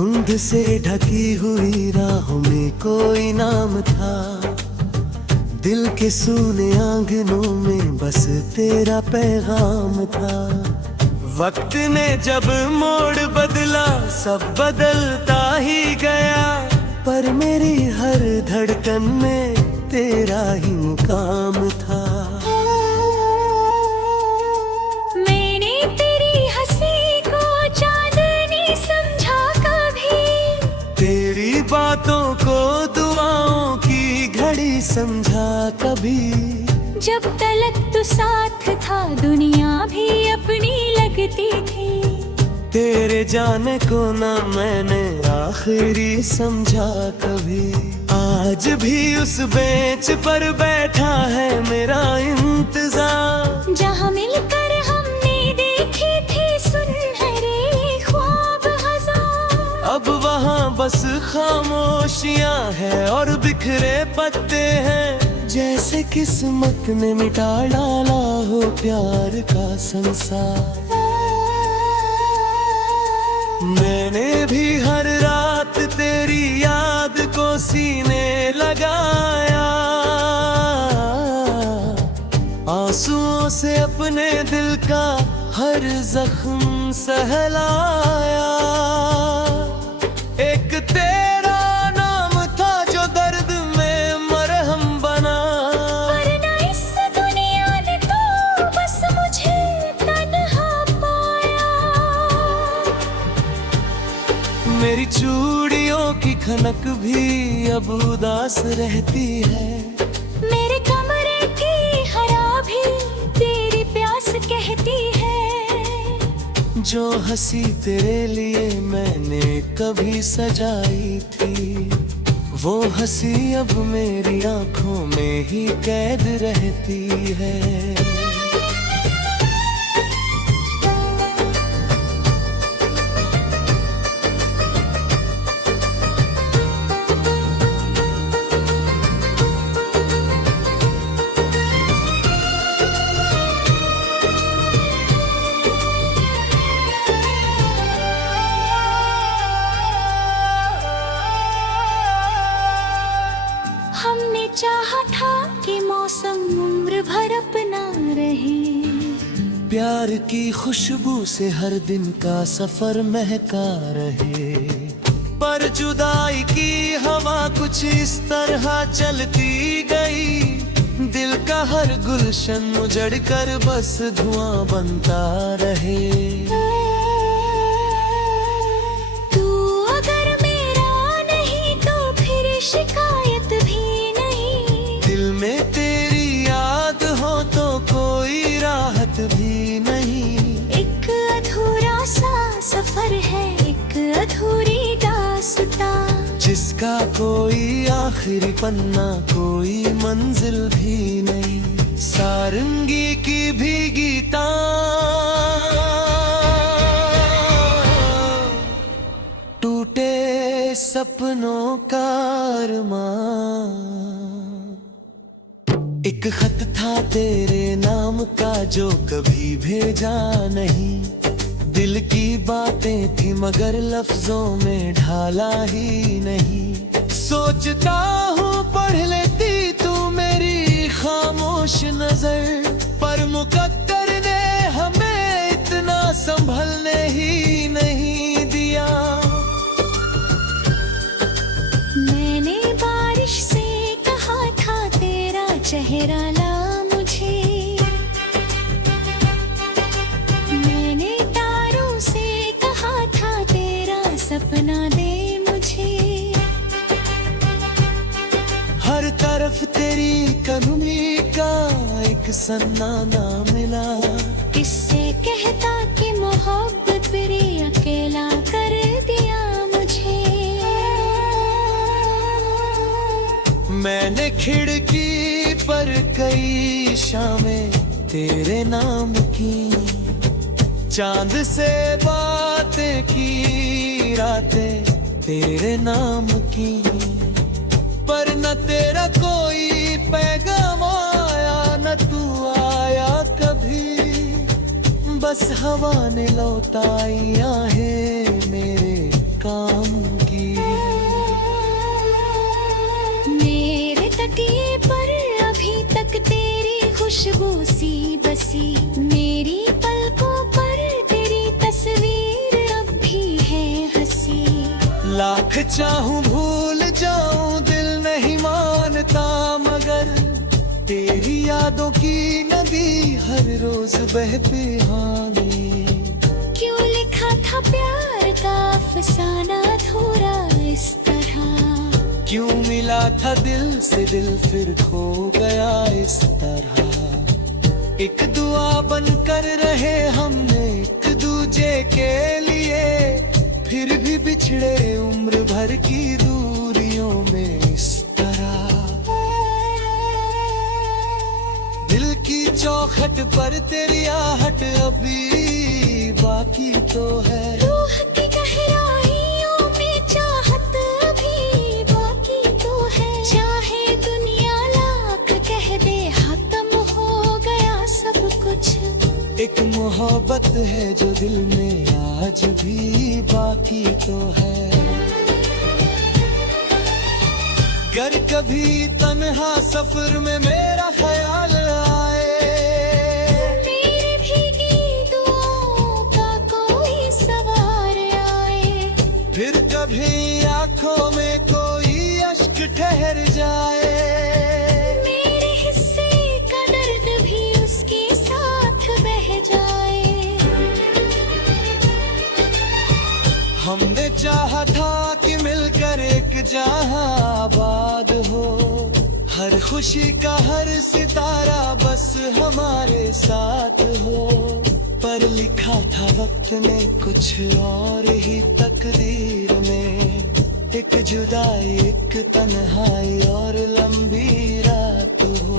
धुंध से ढकी हुई राहों में कोई नाम था, दिल के सूने आंगनों में बस तेरा पैगाम था। वक्त ने जब मोड़ बदला सब बदलता ही गया, पर मेरी हर धड़कन में तेरा ही मुकाम था। मैंने तेरी हंसी को चांदनी समझा कभी, तेरी बातों को दुआओं की घड़ी समझा कभी। जब तलक तो साथ था दुनिया भी अपनी लगती थी, तेरे जाने को ना मैंने आखिरी समझा कभी। आज भी उस बेंच पर बैठा है मेरा इंतजार, जहाँ मिलकर हमने देखी थी सुनहरे ख्वाब हजार। अब वहाँ बस खामोशियाँ है और बिखरे पत्ते हैं, जैसे किस्मत ने मिटा डाला हो प्यार का संसार। मैंने भी हर रात तेरी याद को सीने लगाया, आंसुओं से अपने दिल का हर जख्म सहलाया। एक तेरा नाम था जो दर्द में मरहम बना, वरना इस दुनिया ने तो बस मुझे तन्हा पाया। मेरी चूड़ियों की खनक भी अब उदास रहती है, मेरे कमरे की हरा भी तेरी प्यास कहती है। जो हंसी तेरे लिए मैंने कभी सजाई थी, वो हंसी अब मेरी आंखों में ही कैद रहती है। हमने चाहा था कि मौसम उम्र भर अपना रहे, प्यार की खुशबू से हर दिन का सफर महका रहे, पर जुदाई की हवा कुछ इस तरह चलती गई, दिल का हर गुलशन उजड़ कर बस धुआं बनता रहे। तू अगर मेरा नहीं तो फिर शिकायत भी नहीं, दिल में तेरी याद हो तो कोई राहत भी नहीं। एक अधूरा सा सफर है, एक अधूरी दास्तां, जिसका कोई आखिरी पन्ना कोई मंजिल भी नहीं। सारंगी की भीगी तार, टूटे सपनों का अरमान, एक खत था तेरे नाम का जो कभी भेजा नहीं, दिल की बातें थी मगर लफ्जों में ढाला ही नहीं। सोचता हूँ पढ़ लेती तू मेरी खामोश नजर, पर मुकद्दर ने हमें इतना संभलने ही नहीं दिया। मैंने बारिश से कहा था तेरा चेहरा ला मुझे, मैंने तारों से कहा था तेरा सपना दे मुझे। हर तरफ तेरी कनुमी का एक सन्ना ना मिला, किससे कहता कि मोहब्बत मेरी अकेला कर दिया मुझे। मैंने खिड़की पर कई शामें तेरे नाम की, चांद से बातें की रातें तेरे नाम की, पर न तेरा कोई पैगाम आया न तू आया कभी। बस हवा ने लौटाई आहें मेरे काम की। मेरे तकिए पर अभी तक तेरी खुशबू सी बसी, मेरी पलकों पर तेरी तस्वीर अब भी है हंसी। लाख चाहूं भूल जाऊं दिल नहीं मानता, मगर तेरी यादों की नदी हर रोज बह बेहाली। क्यों लिखा था प्यार का अफसाना अधूरा इस तरह, क्यों मिला था दिल से दिल फिर खो गया इस तरह। एक दुआ बनकर रहे हमने एक दूजे के लिए, फिर भी बिछड़े उम्र भर की दूरियों में इस तरह। दिल की चौखट पर तेरी आहट अभी बाकी तो है, रूह की गहराइयों में चाहत अभी बाकी तो है। चाहे दुनिया लाख कह दे खत्म हो गया सब कुछ, एक मोहब्बत है जो दिल में आज भी बाकी तो है। गर कभी तन्हा सफर में मेरा ख्याल आए, मेरे भीगी दुआओं का कोई सवार आए, फिर कभी आंखों में कोई अश्क ठहर जाए, मेरे हिस्से का दर्द भी उसके साथ बह जाए। हमने चाहा था कि मिलकर एक जहां आबाद हो, हर खुशी का हर सितारा बस हमारे साथ हो। पर लिखा था वक्त ने कुछ और ही तकदीर में, एक जुदाई एक तन्हाई और लंबी रात हो।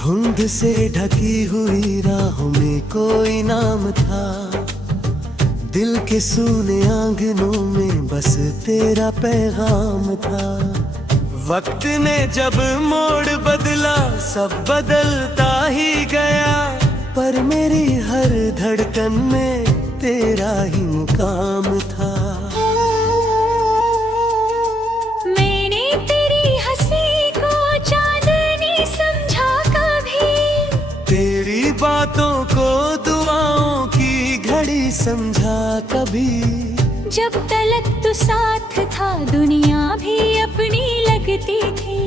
धुंध से ढकी हुई राहों में कोई नाम था, दिल के सूने आंगनों में बस तेरा पैगाम था। वक्त ने जब मोड़ बदला सब बदलता ही गया, पर मेरी हर धड़कन में तेरा ही मुकाम था। मैंने तेरी हंसी को चांदनी समझा कभी, तेरी बातों को दुआओं की घड़ी समझा कभी। जब तलक तो साथ था दुनिया भी अपनी लगती थी,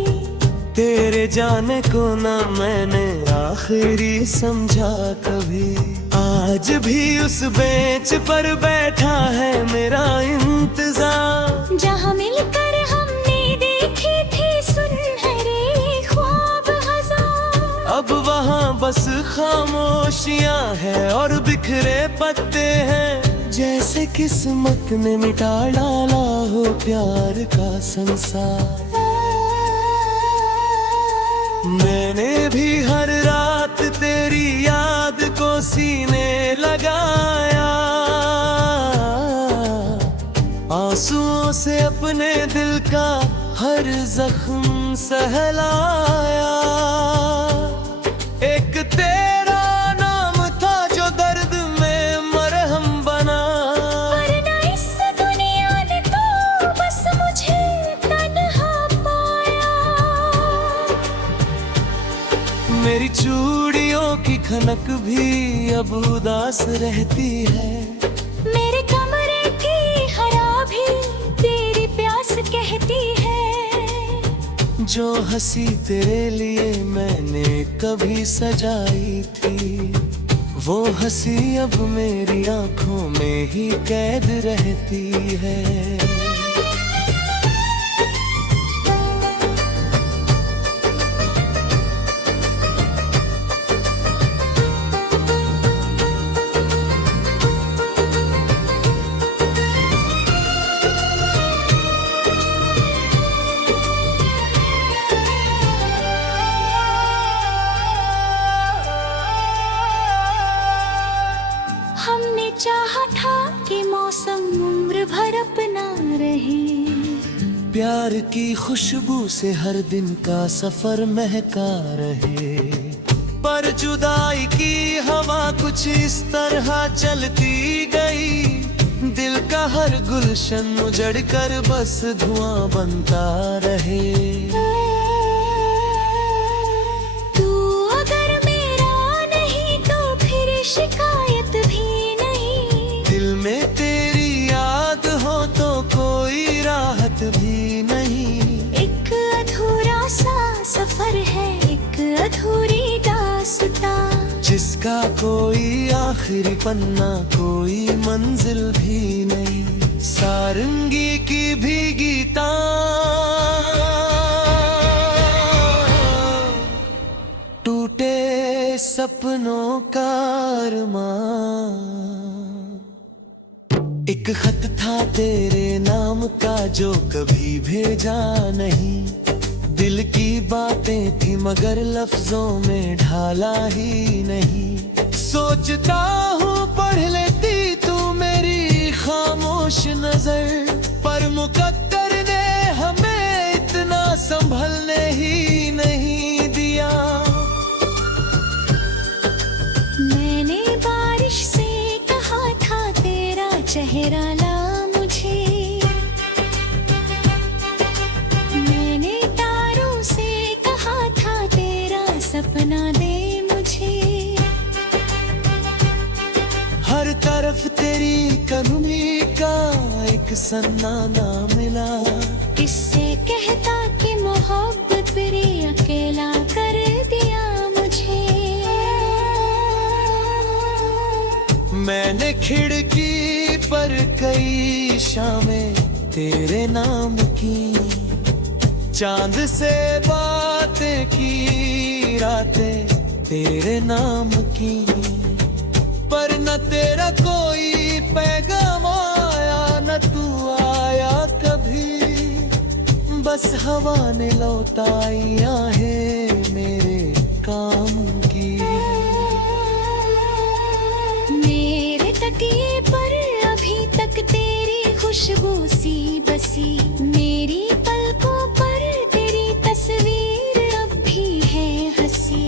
तेरे जाने को ना मैंने आखिरी समझा कभी। आज भी उस बेंच पर बैठा है मेरा इंतजार, जहाँ मिलकर हमने देखी थी सुनहरे ख्वाब हजार। अब वहाँ बस खामोशियाँ है और बिखरे पत्ते हैं, जैसे किस्मत ने मिटा डाला हो प्यार का संसार। मैंने भी हर रात तेरी याद को सीने लगाया, आंसुओं से अपने दिल का हर जख्म सहलाया। एक तेरा नाम था जो दर्द में मरहम बना, वरना इस दुनिया ने तो बस मुझे तन्हा पाया। मेरी चूड़ियों की खनक भी अब उदास रहती है, मेरे कमरे की हरा भी तेरी प्यास कहती है। जो हंसी तेरे लिए मैंने कभी सजाई थी, वो हंसी अब मेरी आंखों में ही कैद रहती है। हमने चाहा था कि मौसम उम्र भर अपना रहे, प्यार की खुशबू से हर दिन का सफर महका रहे। पर जुदाई की हवा कुछ इस तरह चलती गई, दिल का हर गुलशन उजड़ कर बस धुआं बनता रहे। तू अगर मेरा नहीं तो फिर शिकायत भी नहीं, दिल में तेरी याद हो तो कोई राहत भी नहीं। एक अधूरा सा सफर है, एक अधूरी दास्तां, जिसका कोई आखिरी पन्ना कोई मंजिल भी नहीं। सारंगी की भीगी तार, टूटे सपनों का अरमान। एक खत था तेरे नाम का जो कभी भेजा नहीं, दिल की बातें थी मगर लफ्जों में ढाला ही नहीं। सोचता हूँ पढ़ लेती तू मेरी खामोश नजर, पर मुकद्दर ने हमें इतना संभलने ही नहीं दिया। मैंने बारिश से कहा था तेरा चेहरा ला मुझे, मैंने तारों से कहा था तेरा सपना दे मुझे। हर तरफ तेरी कमी का एक सन्ना ना मिला, किससे कहता कि मोहब्बत फिर अकेला कर दिया मुझे। मैंने खिड़की पर कई शामें तेरे नाम की, चांद से बातें की रातें तेरे नाम की, पर न तेरा कोई पैगाम आया न तू आया कभी। बस हवा ने लौटाई आहें मेरे काम की। मेरे तकिए पर अभी तक तेरी खुशबू सी बसी, मेरी पलकों पर तेरी तस्वीर अब भी है हंसी।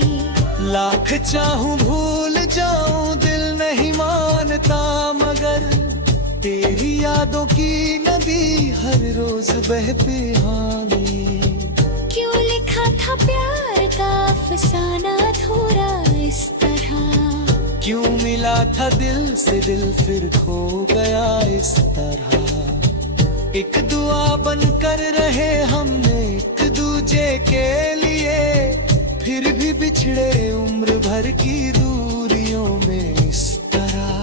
लाख चाहूं भूल जाऊं दिल नहीं मानता, मगर तेरी यादों की नदी हर रोज बह बेहानी। क्यों लिखा था प्यार का अफसाना अधूरा इस तरह, क्यों मिला था दिल से दिल फिर खो गया इस तरह। एक दुआ बनकर रहे हमने एक दूजे के लिए, फिर भी बिछड़े उम्र भर की दूरियों में इस तरह।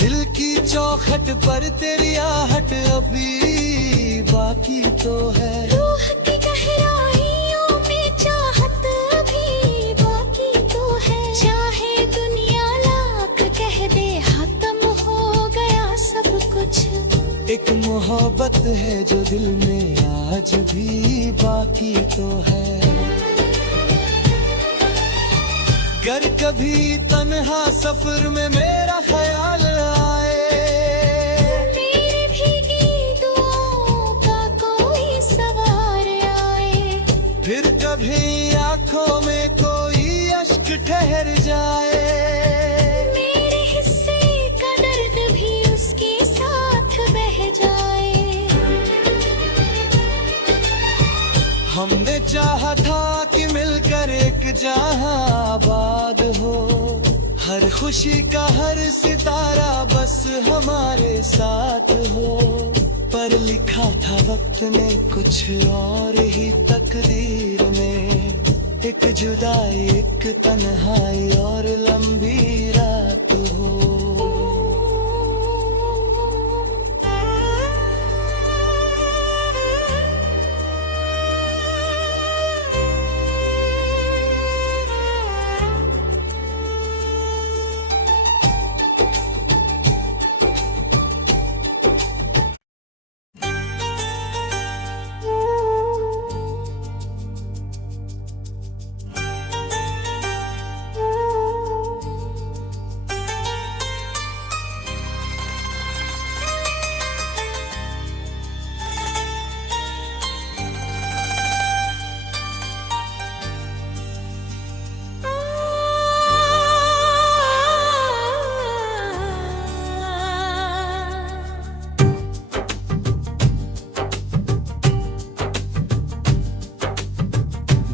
दिल की चौखट पर तेरी आहट अभी बाकी तो है, रूह की गहराइयों में चाहत अभी बाकी तो है। चाहे दुनिया लाख कह दे खत्म हो गया सब कुछ, एक मोहब्बत है जो दिल में आज भी बाकी तो है। गर कभी तन्हा सफर में मेरा ख्याल आए, मेरी भीगी दुआओं का कोई सवार आए, फिर कभी आंखों में कोई अश्क ठहर जाए। मेरे हिस्से का दर्द भी उसके साथ बह जाए। हमने चाहा था कि मिलकर एक जहां आबाद हो, हर खुशी का हर सितारा बस हमारे साथ हो। पर पर लिखा था वक्त ने कुछ और ही तकदीर में, एक जुदाई एक तन्हाई और लंबी रात हो।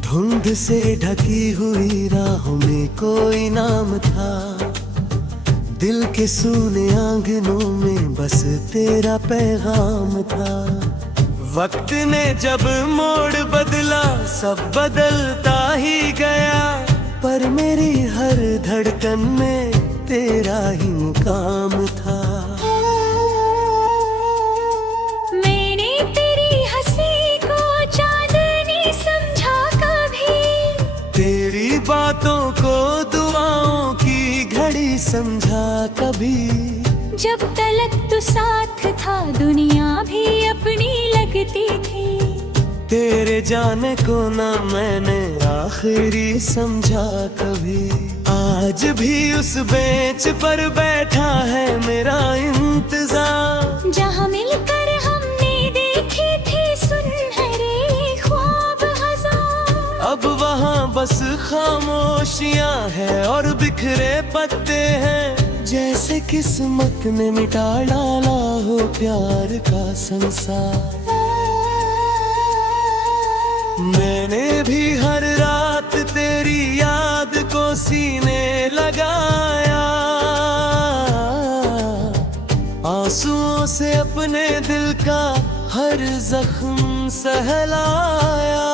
धुंध से ढकी हुई राहों में कोई नाम था, दिल के सूने आंगनों में बस तेरा पैगाम था। वक्त ने जब मोड़ बदला सब बदलता ही गया, पर मेरी हर धड़कन में तेरा ही मुकाम था। तेरी बातों को दुआओं की घड़ी समझा कभी, जब तलक तो साथ था दुनिया भी अपनी लगती थी। तेरे जाने को ना मैंने आखिरी समझा कभी, आज भी उस बेंच पर बैठा है मेरा इंतजार, जहाँ मिलकर हमने देखी थी सुनहरे ख्वाब हजार। अब वहाँ बस खामोशियाँ है और बिखरे पत्ते हैं, जैसे किस्मत ने मिटा डाला हो प्यार का संसार। मैंने भी हर रात तेरी याद को सीने लगाया, आंसुओं से अपने दिल का हर जख्म सहलाया।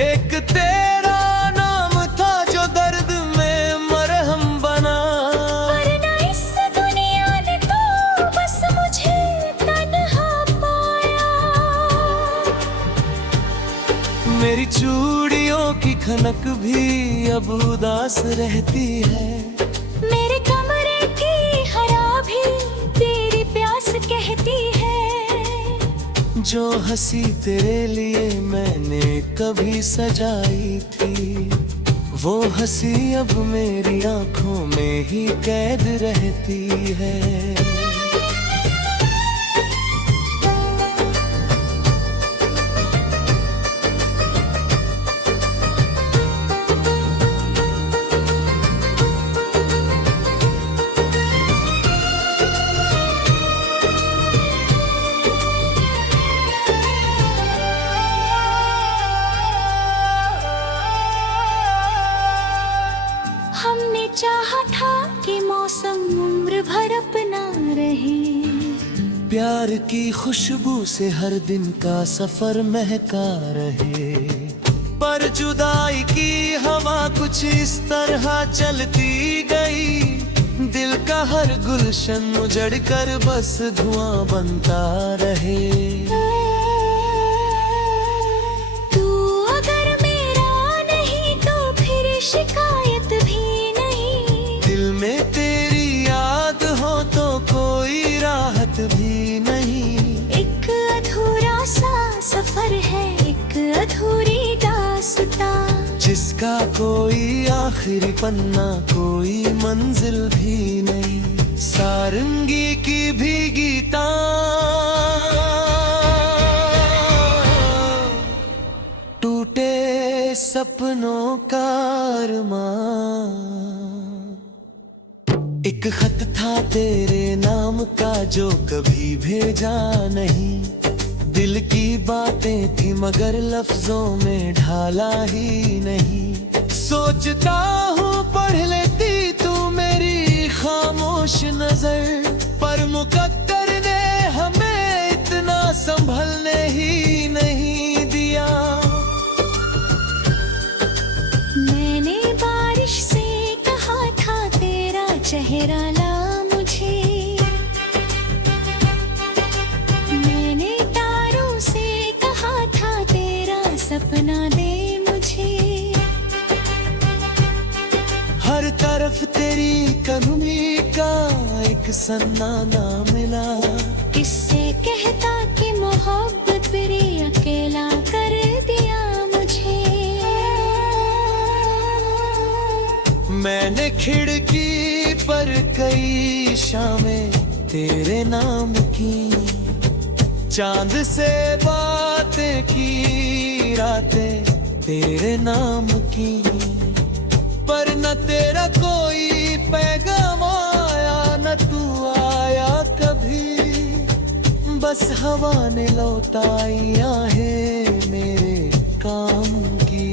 एक तेरा नाम था जो दर्द में मरहम बना, वरना इस दुनिया ने तो बस मुझे तन्हा पाया। मेरी चूड़ियों की खनक भी अब उदास रहती है, मेरे कमरे की हरा भी तेरी प्यास कहती है। जो हंसी तेरे लिए मैंने कभी सजाई थी, वो हंसी अब मेरी आंखों में ही कैद रहती है। हमने चाहा था कि मौसम उम्र भर अपना रहे, प्यार की खुशबू से हर दिन का सफर महका रहे, पर जुदाई की हवा कुछ इस तरह चलती गई, दिल का हर गुलशन उजड़ कर बस धुआं बनता रहे। तू अगर मेरा नहीं तो फिर शिकायत भी नहीं, दिल में तेरी याद हो तो कोई राहत भी नहीं। एक अधूरा सा सफर है, एक अधूरी दास्तां, जिसका कोई आखिरी पन्ना कोई मंजिल भी नहीं। सारंगी की भीगी तार, टूटे सपनों का अरमान, एक खत था तेरे नाम का जो कभी भेजा नहीं, दिल की बातें थी मगर लफ्जों में ढाला ही नहीं। सोचता हूँ पढ़ लेती तू मेरी खामोश नजर, पर मुकद्दर ने हमें सन्ना ना मिला। किससे कहता कि मोहब्बत फिर अकेला कर दिया मुझे। मैंने खिड़की पर कई शामें तेरे नाम की, चांद से बातें की, रातें तेरे नाम की, पर न तेरा कोई पैगाम आया, न तू आया कभी। बस हवा ने लौटाई है मेरे काम की।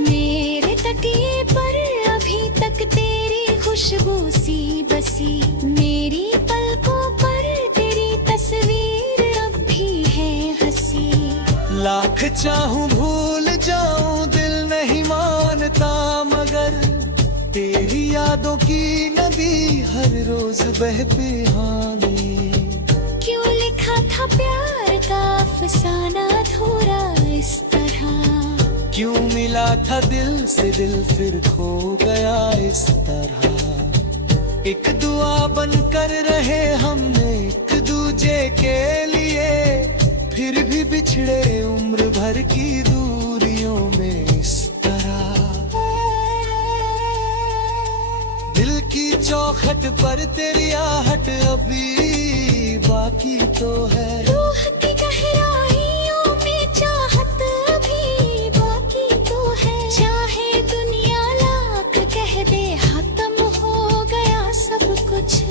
मेरे तकिए पर अभी तक तेरी खुशबू सी बसी, मेरी पलकों पर तेरी तस्वीर अब भी है हंसी। लाख चाहूं भूल जाऊं दिल नहीं मानता, मगर तेरी यादों की नदी हर रोज बह बेहाली। क्यों लिखा था प्यार का अफसाना अधूरा इस तरह, क्यों मिला था दिल से दिल फिर खो गया इस तरह। एक दुआ बनकर रहे हमने एक दूजे के लिए, फिर भी बिछड़े उम्र भर की दूरियों में इस तरह। दिल की चौखट पर तेरी आहट अभी बाकी तो है। रूह की गहराइयों में चाहत अभी बाकी तो है। चाहे दुनिया लाख कह दे खत्म हो गया सब कुछ,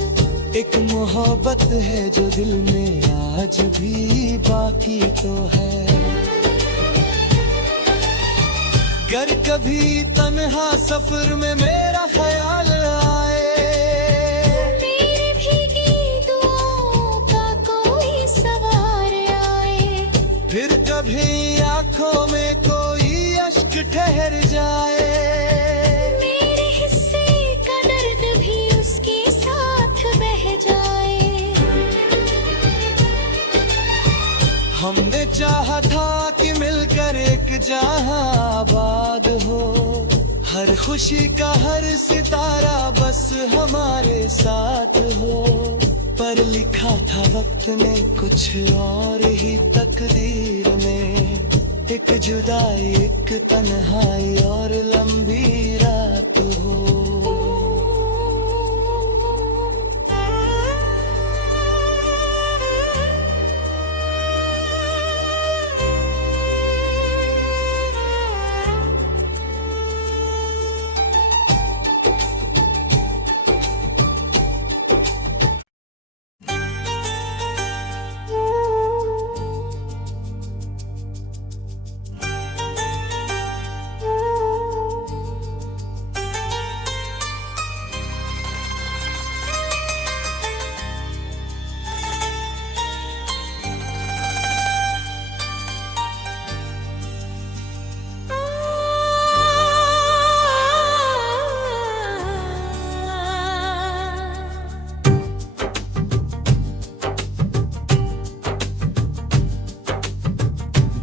एक मोहब्बत है जो दिल में आज भी बाकी तो है। गर कभी तन्हा सफर में मेरा ख्याल आए, मेरे भीगी दुआओं का कोई सवार आए, फिर कभी आंखों में कोई अश्क ठहर जाए, मेरे हिस्से का दर्द भी उसके साथ बह जाए। हमने चाहा था कि मिलकर एक जहां आबाद हो, हर खुशी का हर सितारा बस हमारे साथ हो। पर लिखा था वक्त ने कुछ और ही तकदीर में, एक जुदाई एक तन्हाई और लंबी रात हो।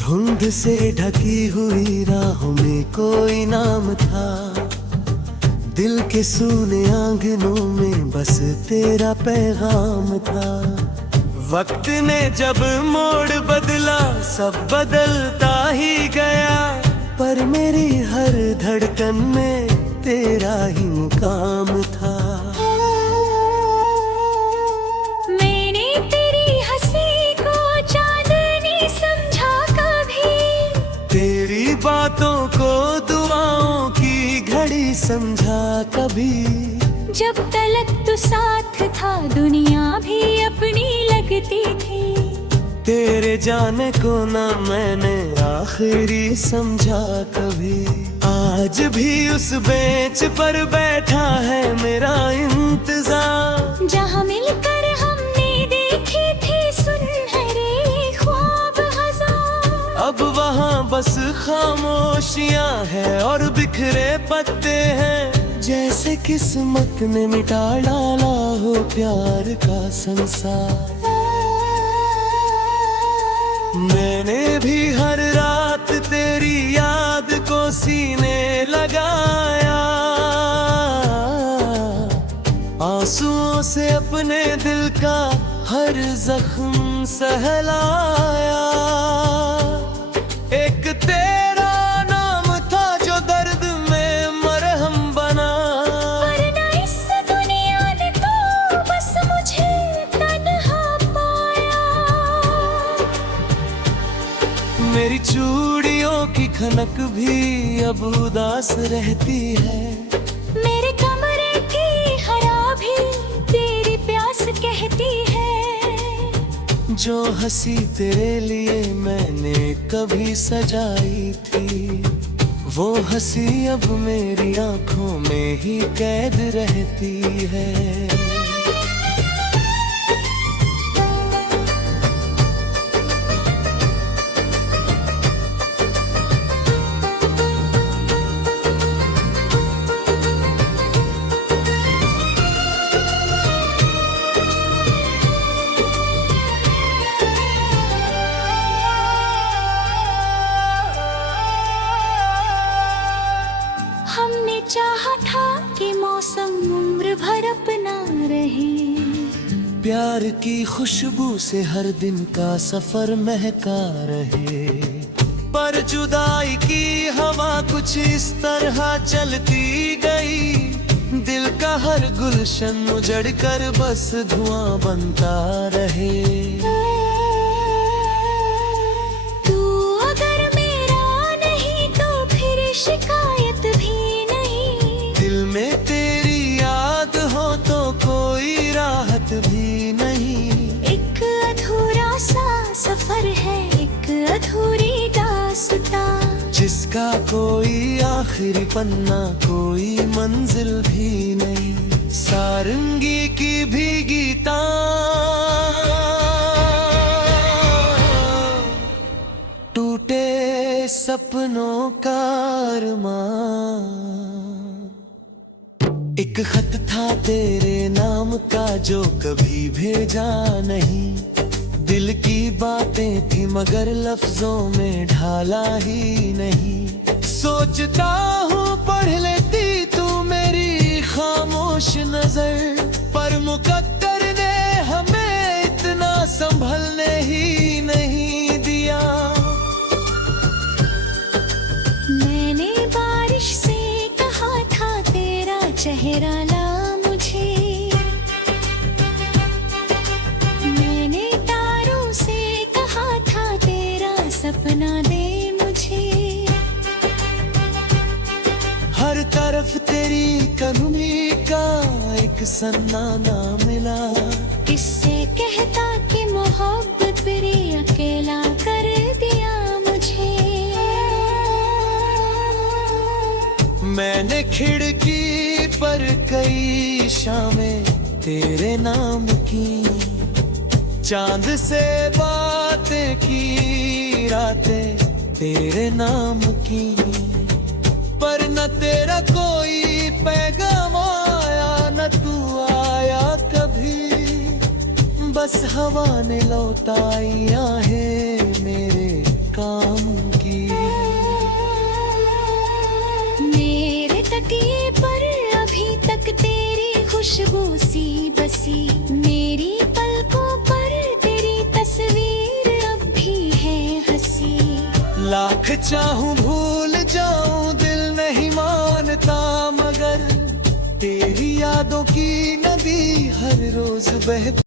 धुंध से ढकी हुई राहों में कोई नाम था, दिल के सूने आंगनों में बस तेरा पैगाम था। वक्त ने जब मोड़ बदला सब बदलता ही गया, पर मेरी हर धड़कन में तेरा ही मुकाम था। मैंने तेरी हंसी को चांदनी समझा कभी, तेरी बातों को दुआओं की घड़ी समझा कभी। जब तलक तो साथ था दुनिया भी अपनी लगती थी, तेरे जाने को ना मैंने आखिरी समझा कभी। आज भी उस बेंच पर बैठा है मेरा इंतजार, जहाँ मिलकर हमने देखी थी सुनहरे ख्वाब हजार। अब वहाँ बस खामोशियाँ है और बिखरे पत्ते हैं, जैसे किस्मत ने मिटा डाला हो प्यार का संसार। मैंने भी हर रात तेरी याद को सीने लगाया, से अपने दिल का हर जख्म सहलाया। एक तेरा नाम था जो दर्द में मरहम बना। वरना इस दुनिया ने तो बस मुझे तन्हा पाया। मेरी चूड़ियों की खनक भी अब उदास रहती है। मेरे कमरे की हरा भी तेरी प्यास कहती है। जो हंसी तेरे लिए मैंने कभी सजाई थी, वो हंसी अब मेरी आंखों में ही कैद रहती है। हमने चाहा था कि मौसम उम्र भर अपना रहे। प्यार की खुशबू से हर दिन का सफर महका रहे। पर जुदाई की हवा कुछ इस तरह चलती गई। दिल का हर गुलशन उजड़ कर बस धुआं बनता रहे। तू अगर मेरा नहीं तो फिर शिकायत भी नहीं। दिल में तेरी याद हो तो कोई राहत भी नहीं। एक अधूरा सा सफर है, एक अधूरी दास्तां, जिसका कोई आखिरी पन्ना, कोई मंजिल भी नहीं। सारंगी की भीगी तान, टूटे सपनों का अरमान। एक खत था तेरे नाम का जो कभी भेजा नहीं। दिल की बातें थी मगर लफ्जों में ढाला ही नहीं। सोचता हूँ पढ़ लेती तू मेरी खामोश नजर, पर मुकद्दर ने हमें इतना संभलने ही नहीं दिया। मैंने बारिश से कहा था तेरा चेहरा ला मुझे। मैंने तारों से कहा था तेरा सपना दे मुझे। हर तरफ तेरी कमी का एक सन्ना ना मिला। किससे कहता कि मोहब्बत मेरी अकेला कर दिया मुझे। मैंने खिड़की पर कई शामें तेरे नाम की। चांद से बातें की, रातें तेरे नाम की। पर न तेरा कोई पैगाम आया, न तू आया कभी। बस हवा ने लौटाई आहें मेरे काम की। मेरे तकिए पर अभी तक तेरी खुशबू सी बसी। मेरी पलकों पर तेरी तस्वीर अब भी है हंसी। लाख चाहूं भूल जाऊं दिल नहीं मानता, मगर तेरी यादों की नदी हर रोज बह